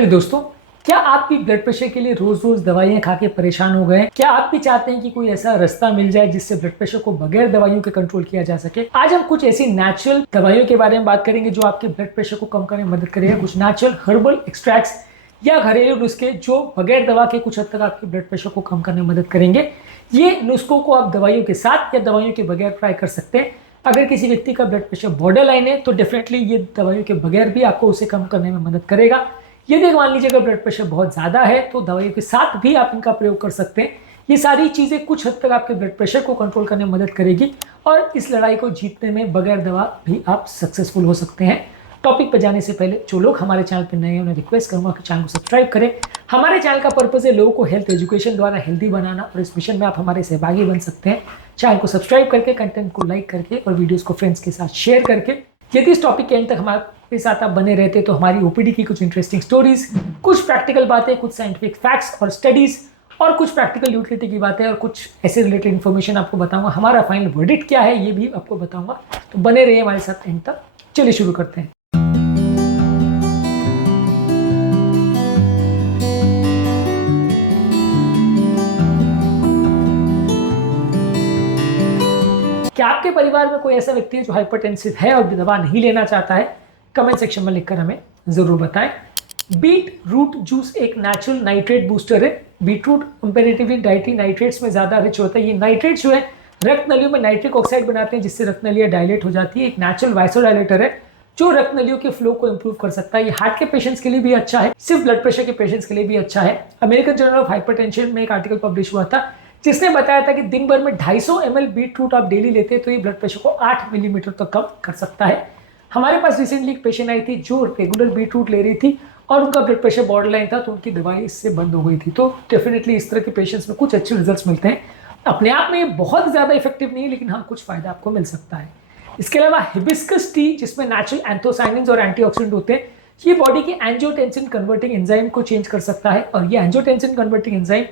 Hello दोस्तों, क्या आप भी ब्लड प्रेशर के लिए रोज रोज दवाइयां खा के परेशान हो गए? क्या आप भी चाहते हैं कि कोई ऐसा रास्ता मिल जाए जिससे ब्लड प्रेशर को बगैर दवाइयों के कंट्रोल किया जा सके? आज हम कुछ ऐसी नेचुरल दवाइयों के बारे में बात करेंगे जो आपके ब्लड प्रेशर को कम करने में मदद करेगा। कुछ नेचुरल हर्बल एक्सट्रैक्ट्स या घरेलू नुस्खे जो बगैर दवा के कुछ हद तक आपके ब्लड प्रेशर को कम करने में मदद करेंगे। ये नुस्खों को आप दवाइयों के साथ या दवाइयों के बगैर ट्राई कर सकते हैं। अगर किसी व्यक्ति का ब्लड प्रेशर बॉर्डर लाइन है तो डेफिनेटली ये दवाइयों के बगैर भी आपको उसे कम करने में मदद करेगा। यदि मान लीजिए अगर ब्लड प्रेशर बहुत ज़्यादा है तो दवाइयों के साथ भी आप इनका प्रयोग कर सकते हैं। ये सारी चीज़ें कुछ हद तक आपके ब्लड प्रेशर को कंट्रोल करने में मदद करेगी और इस लड़ाई को जीतने में बगैर दवा भी आप सक्सेसफुल हो सकते हैं। टॉपिक पर जाने से पहले जो लोग हमारे चैनल पर नए हैं उन्हें रिक्वेस्ट करूंगा कि चैनल को सब्सक्राइब करें। हमारे चैनल का पर्पज़ है लोगों को हेल्थ एजुकेशन द्वारा हेल्दी बनाना और इस मिशन में आप हमारे सहभागी बन सकते हैं। चैनल को सब्सक्राइब करके, कंटेंट को लाइक करके और वीडियोज़ को फ्रेंड्स के साथ शेयर करके। यदि इस टॉपिक के एंड तक हमारे साथ आप बने रहते तो हमारी ओपीडी की कुछ इंटरेस्टिंग स्टोरीज, कुछ प्रैक्टिकल बातें, कुछ साइंटिफिक फैक्ट्स और स्टडीज और कुछ प्रैक्टिकल यूटिलिटी की बातें और कुछ ऐसे रिलेटेड इन्फॉर्मेशन आपको बताऊंगा। हमारा फाइनल वर्डिक्ट क्या है ये भी आपको बताऊंगा, तो बने रहिए हमारे साथ एंड तक। चलिए शुरू करते हैं। क्या आपके परिवार में कोई ऐसा व्यक्ति है जो हाइपरटेंसिव है और दवा नहीं लेना चाहता है? कमेंट सेक्शन में लिखकर हमें जरूर बताएं। बीट रूट जूस एक नेचुरल नाइट्रेट बूस्टर है। बीटरूट कंपैरेटिवली डाइटरी नाइट्रेट्स में ज्यादा रिच होता है। ये नाइट्रेट जो है रक्त नलियों में नाइट्रिक ऑक्साइड बनाते हैं जिससे रक्त नलियां डायलेट हो जाती है। एक नेचुरल वाइसोडाइलेटर है जो रक्त नलियों के फ्लो को इंप्रूव कर सकता है। ये हार्ट के पेशेंट्स के लिए भी अच्छा है, सिर्फ ब्लड प्रेशर के पेशेंट्स के लिए भी अच्छा है। अमेरिकन जर्नल ऑफ हाइपरटेंशन में एक आर्टिकल पब्लिश हुआ था जिसने बताया था कि दिन भर में 250 ml बीटरूट आप डेली लेते हैं तो ये ब्लड प्रेशर को 8 मिलीमीटर तक कम कर सकता है। हमारे पास रिसेंटली एक पेशेंट आई थी जो रेगुलर बीटरूट ले रही थी और उनका ब्लड प्रेशर बॉर्डर लाइन था तो उनकी दवाई इससे बंद हो गई थी। तो डेफिनेटली इस तरह के पेशेंट्स में कुछ अच्छे रिजल्ट्स मिलते हैं। अपने आप में ये बहुत ज़्यादा इफेक्टिव नहीं है लेकिन हाँ कुछ फायदा आपको मिल सकता है। इसके अलावा हिबिस्कस टी जिसमें नेचुरल एंथोसाइनिन्स और एंटीऑक्सीडेंट होते हैं, ये बॉडी के एंजियोटेंसिन कन्वर्टिंग एंजाइम को चेंज कर सकता है और ये एंजियोटेंसिन कन्वर्टिंग एंजाइम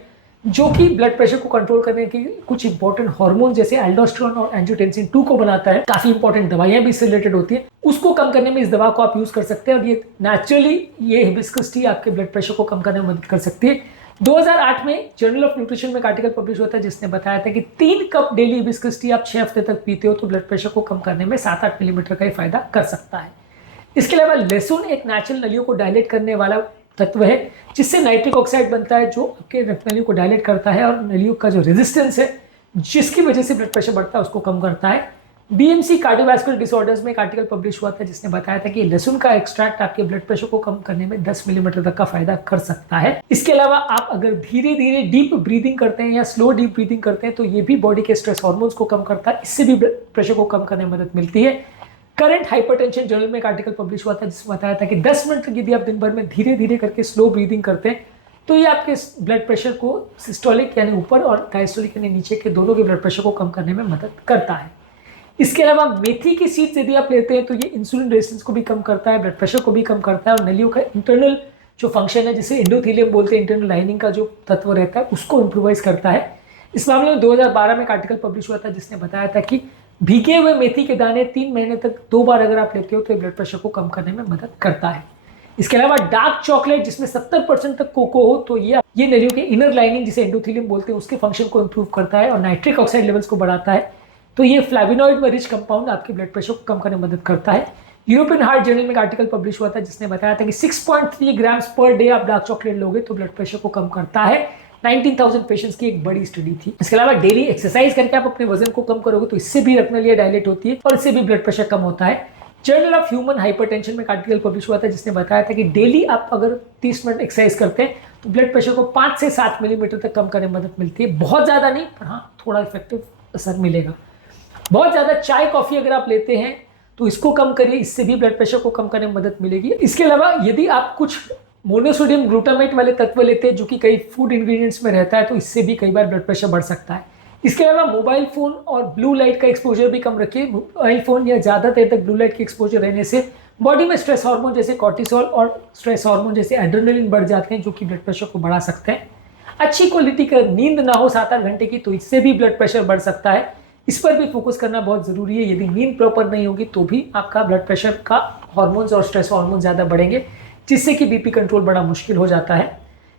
जो कि ब्लड प्रेशर को कंट्रोल करने की कुछ इंपॉर्टेंट हार्मोन जैसे एल्डोस्टेरोन और एंजियोटेंसिन 2 को बनाता है। काफी इंपॉर्टेंट दवाइयां भी इससे रिलेटेड होती है, उसको कम करने में इस दवा को आप यूज कर सकते हैं और ये नेचुरली ये हिबिस्कस टी आपके ब्लड प्रेशर को कम करने में मदद कर सकती है। 2008 में जर्नल ऑफ न्यूट्रिशन में एक आर्टिकल पब्लिश हुआ था जिसने बताया था कि 3 कप डेली हिबिस्कस टी आप 6 हफ्ते तक पीते हो तो ब्लड प्रेशर को कम करने में 7-8 मिलीमीटर का ही फायदा कर सकता है। इसके अलावा लहसुन एक नेचुरल नलियों को डायलेट करने वाला तत्व है जिससे नाइट्रिक ऑक्साइड बनता है जो आपके रक्त नलियों को डायलेट करता है और नलियों का जो रेजिस्टेंस है जिसकी वजह से ब्लड प्रेशर बढ़ता है उसको कम करता है। बीएमसी कार्डियोवैस्कुलर डिसऑर्डर्स में एक आर्टिकल पब्लिश हुआ था जिसने बताया था कि लहसुन का एक्सट्रैक्ट आपके ब्लड प्रेशर को कम करने में 10 मिलीमीटर तक का फायदा कर सकता है। इसके अलावा आप अगर धीरे धीरे डीप ब्रीदिंग करते हैं या स्लो डीप ब्रीदिंग करते हैं तो ये भी बॉडी के स्ट्रेस हार्मोन्स को कम करता है, इससे भी ब्लड प्रेशर को कम करने में मदद मिलती है। करंट हाइपरटेंशन जर्नल में एक आर्टिकल पब्लिश हुआ था जिसमें बताया था कि 10 मिनट तक यदि आप दिन भर में धीरे धीरे करके स्लो ब्रीदिंग करते हैं तो ये आपके ब्लड प्रेशर को सिस्टोलिक यानी ऊपर और डायस्टोलिक यानी नीचे के दोनों के ब्लड प्रेशर को कम करने में मदद करता है। इसके अलावा मेथी की सीड्स यदि आप लेते हैं तो ये इंसुलिन रेजिस्टेंस को भी कम करता है, ब्लड प्रेशर को भी कम करता है और नलियों का इंटरनल जो फंक्शन है जिसे एंडोथेलियम बोलते हैं, इंटरनल लाइनिंग का जो तत्व रहता है उसको इम्प्रूवाइज करता है। इस मामले में 2012 में एक आर्टिकल पब्लिश हुआ था जिसने बताया था कि भीगे हुए मेथी के दाने 3 महीने तक 2 बार अगर आप लेते हो तो ब्लड प्रेशर को कम करने में मदद करता है। इसके अलावा डार्क चॉकलेट जिसमें 70% तक कोको हो तो ये नलियों के इनर लाइनिंग जिसे एंडोथेलियम बोलते हैं उसके फंक्शन को इंप्रूव करता है और नाइट्रिक ऑक्साइड लेवल्स को बढ़ाता है। तो ये फ्लैविनॉइड में रिच कंपाउंड आपके ब्लड प्रेशर को कम करने में मदद करता है। यूरोपियन हार्ट जर्नल में एक आर्टिकल पब्लिश हुआ था जिसने बताया था कि 6.3 ग्राम्स पर डे आप डार्क चॉकलेट लोगे तो ब्लड प्रेशर को कम करता है। 19,000 पेशेंट्स की एक बड़ी स्टडी थी। इसके अलावा डेली एक्सरसाइज करके आप अपने वजन को कम करोगे तो इससे भी रक्त नलियां डायलेट होती है और इससे भी ब्लड प्रेशर कम होता है। जर्नल ऑफ ह्यूमन हाइपरटेंशन में एक आर्टिकल पब्लिश हुआ था जिसने बताया था कि डेली आप अगर 30 मिनट एक्सरसाइज करते हैं तो ब्लड प्रेशर को 5 से 7 मिलीमीटर तक कम करने में मदद मिलती है। बहुत ज़्यादा नहीं पर हाँ थोड़ा इफेक्टिव असर मिलेगा। बहुत ज़्यादा चाय कॉफ़ी अगर आप लेते हैं तो इसको कम करिए, इससे भी ब्लड प्रेशर को कम करने में मदद मिलेगी। इसके अलावा यदि आप कुछ मोनोसोडियम ग्लूटामेट वाले तत्व लेते हैं जो कि कई फूड इंग्रेडिएंट्स में रहता है तो इससे भी कई बार ब्लड प्रेशर बढ़ सकता है। इसके अलावा मोबाइल फ़ोन और ब्लू लाइट का एक्सपोजर भी कम रखिए। मोबाइल फ़ोन या ज़्यादा देर तक ब्लू लाइट की एक्सपोजर रहने से बॉडी में स्ट्रेस हार्मोन जैसे कॉर्टिसोल और स्ट्रेस हार्मोन जैसे एड्रेनलिन बढ़ जाते हैं जो कि ब्लड प्रेशर को बढ़ा सकते हैं। अच्छी क्वालिटी का नींद ना हो 7-8 घंटे की तो इससे भी ब्लड प्रेशर बढ़ सकता है। इस पर भी फोकस करना बहुत ज़रूरी है। यदि नींद प्रॉपर नहीं होगी तो भी आपका ब्लड प्रेशर का हार्मोन्स और स्ट्रेस हार्मोन ज़्यादा बढ़ेंगे जिससे कि बीपी कंट्रोल बड़ा मुश्किल हो जाता है।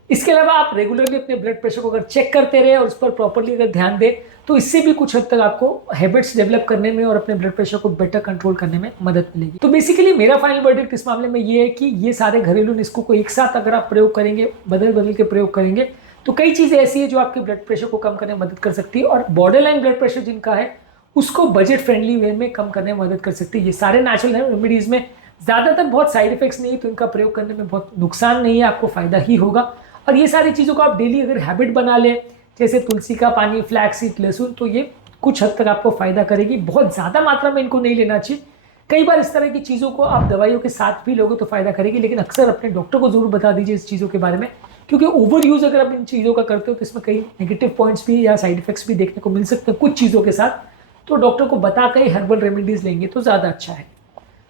इसके अलावा आप रेगुलरली अपने ब्लड प्रेशर को अगर चेक करते रहे और उस पर प्रॉपरली अगर ध्यान दें तो इससे भी कुछ हद तक आपको हैबिट्स डेवलप करने में और अपने ब्लड प्रेशर को बेटर कंट्रोल करने में मदद मिलेगी। तो बेसिकली मेरा फाइनल वर्डिक्ट इस मामले में ये है कि ये सारे घरेलू नुस्खों को एक साथ अगर आप प्रयोग करेंगे, बदल बदल के प्रयोग करेंगे, तो कई चीज़ें ऐसी है जो आपके ब्लड प्रेशर को कम करने में मदद कर सकती है और बॉर्डर लाइन ब्लड प्रेशर जिनका है उसको बजट फ्रेंडली वे में कम करने में मदद कर सकती है। ये सारे नेचुरल रेमेडीज़ में ज़्यादातर बहुत साइड इफेक्ट्स नहीं है, तो इनका प्रयोग करने में बहुत नुकसान नहीं है, आपको फ़ायदा ही होगा। और ये सारी चीज़ों को आप डेली अगर हैबिट बना लें, जैसे तुलसी का पानी, फ्लैक्स सीड, लहसुन, तो ये कुछ हद तक आपको फ़ायदा करेगी। बहुत ज़्यादा मात्रा में इनको नहीं लेना चाहिए। कई बार इस तरह की चीज़ों को आप दवाइयों के साथ भी लोगे तो फ़ायदा करेगी, लेकिन अक्सर अपने डॉक्टर को ज़रूर बता दीजिए इस चीज़ों के बारे में, क्योंकि ओवर यूज़ अगर आप इन चीज़ों का करते हो तो इसमें कई नेगेटिव पॉइंट्स भी या साइड इफेक्ट्स भी देखने को मिल सकते हैं कुछ चीज़ों के साथ। तो डॉक्टर को बता कर ही हर्बल रेमेडीज़ लेंगे तो ज़्यादा अच्छा है।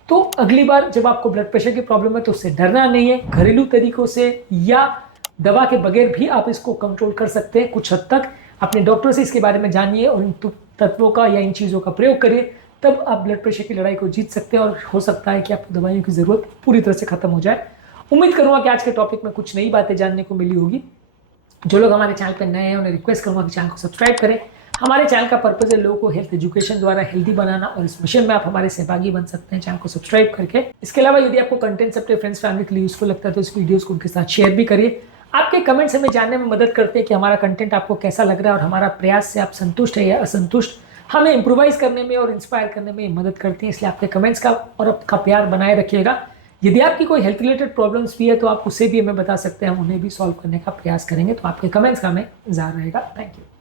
तो अगली बार जब आपको ब्लड प्रेशर की प्रॉब्लम है तो उससे डरना नहीं है। घरेलू तरीकों से या दवा के बगैर भी आप इसको कंट्रोल कर सकते हैं कुछ हद तक। अपने डॉक्टर से इसके बारे में जानिए और इन तत्वों का या इन चीज़ों का प्रयोग करिए, तब आप ब्लड प्रेशर की लड़ाई को जीत सकते हैं और हो सकता है कि आपको दवाइयों की ज़रूरत पूरी तरह से खत्म हो जाए। उम्मीद करूँगा कि आज के टॉपिक में कुछ नई बातें जानने को मिली होगी। जो लोग हमारे चैनल पर नए हैं उन्हें रिक्वेस्ट करूँगा कि चैनल को सब्सक्राइब करें। हमारे चैनल का पर्पज़ है लोगों को हेल्थ एजुकेशन द्वारा हेल्दी बनाना और इस मिशन में आप हमारे सहभागी बन सकते हैं चैनल को सब्सक्राइब करके। इसके अलावा यदि आपको कंटेंट अपने फ्रेंड्स फैमिली के लिए यूजफुल लगता है तो इस वीडियोस को उनके साथ शेयर भी करिए। आपके कमेंट्स हमें जानने में मदद करते हैं कि हमारा कंटेंट आपको कैसा लग रहा है और हमारा प्रयास से आप संतुष्ट है या असंतुष्ट। हमें इंप्रोवाइज करने में और इंस्पायर करने में मदद करती हैं, इसलिए आपके कमेंट्स का और आपका प्यार बनाए रखिएगा। यदि आपकी कोई हेल्थ रिलेटेड प्रॉब्लम्स भी है तो आप उसे भी हमें बता सकते हैं, हम उन्हें भी सॉल्व करने का प्रयास करेंगे। तो आपके कमेंट्स का हमें इंतजार रहेगा। Thank you.